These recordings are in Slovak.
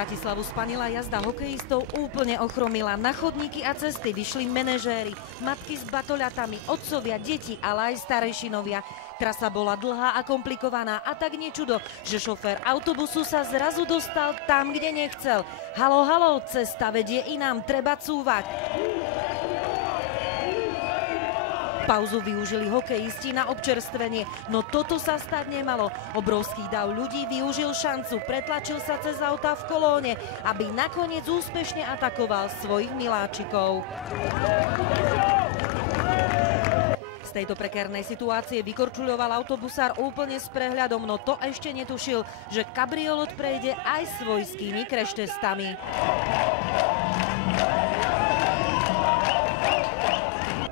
Bratislavu spanila jazda hokejistov úplne ochromila. Na chodníky a cesty vyšli manažéri, matky s batoľatami, otcovia, deti, ale aj starejšinovia. Trasa bola dlhá a komplikovaná a tak nečudo, že šofér autobusu sa zrazu dostal tam, kde nechcel. Haló, haló, cesta vedie inám, treba cúvať. Pauzu využili hokejisti na občerstvenie, no toto sa stať nemalo. Obrovský dav ľudí využil šancu, pretlačil sa cez auta v kolóne, aby nakoniec úspešne atakoval svojich miláčikov. Z tejto prekérnej situácie vykorčuľoval autobusár úplne s prehľadom, no to ešte netušil, že kabriolot prejde aj svojskými kreštestami.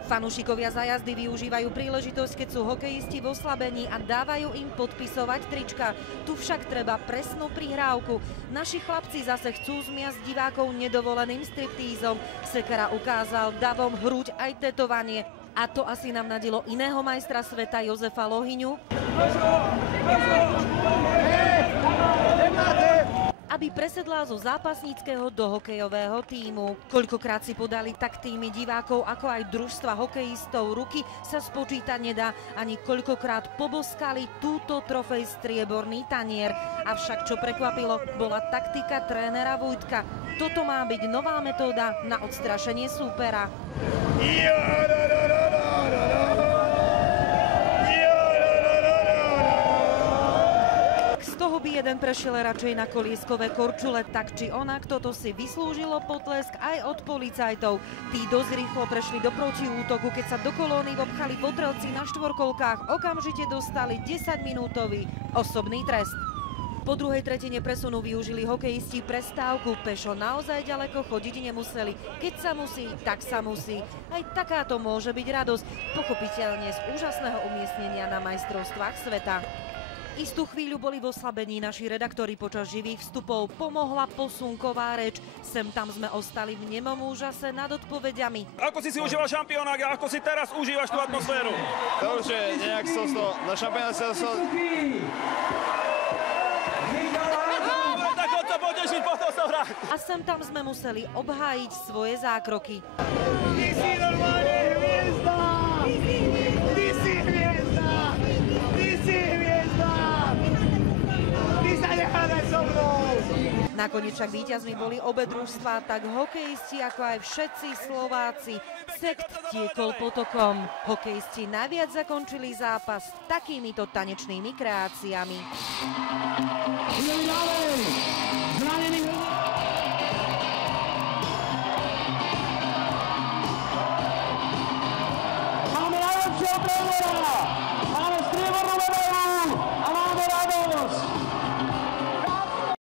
Fanúšikovia za jazdy využívajú príležitosť, keď sú hokejisti v oslabení a dávajú im podpisovať trička. Tu však treba presnú prihrávku. Naši chlapci zase chcú zmiasť divákov nedovoleným striptízom. Sekera ukázal davom hruď aj tetovanie. A to asi nám nadilo iného majstra sveta Jozefa Lohyňu, aby presedlal zo zápasníckeho do hokejového tímu. Koľkokrát si podali tak týmy divákov, ako aj družstva hokejistov ruky, sa spočítať nedá. Ani koľkokrát poboskali túto trofej strieborný tanier. Avšak čo prekvapilo, bola taktika trénera Vujtka. Toto má byť nová metóda na odstrašenie súpera. Z toho by jeden prešiel radšej na kolieskové korčule, tak či onak, toto si vyslúžilo potlesk aj od policajtov. Tí dosť rýchlo prešli do protiútoku, keď sa do kolóny vopchali votrelci na štvorkolkách, okamžite dostali 10-minútový osobný trest. Po druhej tretine presunu využili hokejisti prestávku. Pešo naozaj ďaleko chodiť nemuseli. Keď sa musí, tak sa musí. Aj takáto môže byť radosť, pochopiteľne z úžasného umiestnenia na majstrovstvách sveta. Istú chvíľu boli v oslabení naši redaktori počas živých vstupov. Pomohla posunková reč. Sem tam sme ostali v nemom úžase nad odpovediami. Ako si užíval šampionát a ako si teraz užívaš tú atmosféru? To už je nejak so na šampionát sa A sem tam sme museli obhájiť svoje zákroky. Ty si normálne hviezda! Ty si hviezda! Ty si hviezda! Ty sa nehádaj so mnou! Nakoniec však víťazmi boli obe družstvá, tak hokejisti ako aj všetci Slováci. Sekt tiekol potokom. Hokejisti najviac zakončili zápas takýmito tanečnými kreáciami. Máme najlepšieho trénera! Máme striebornú medaľu!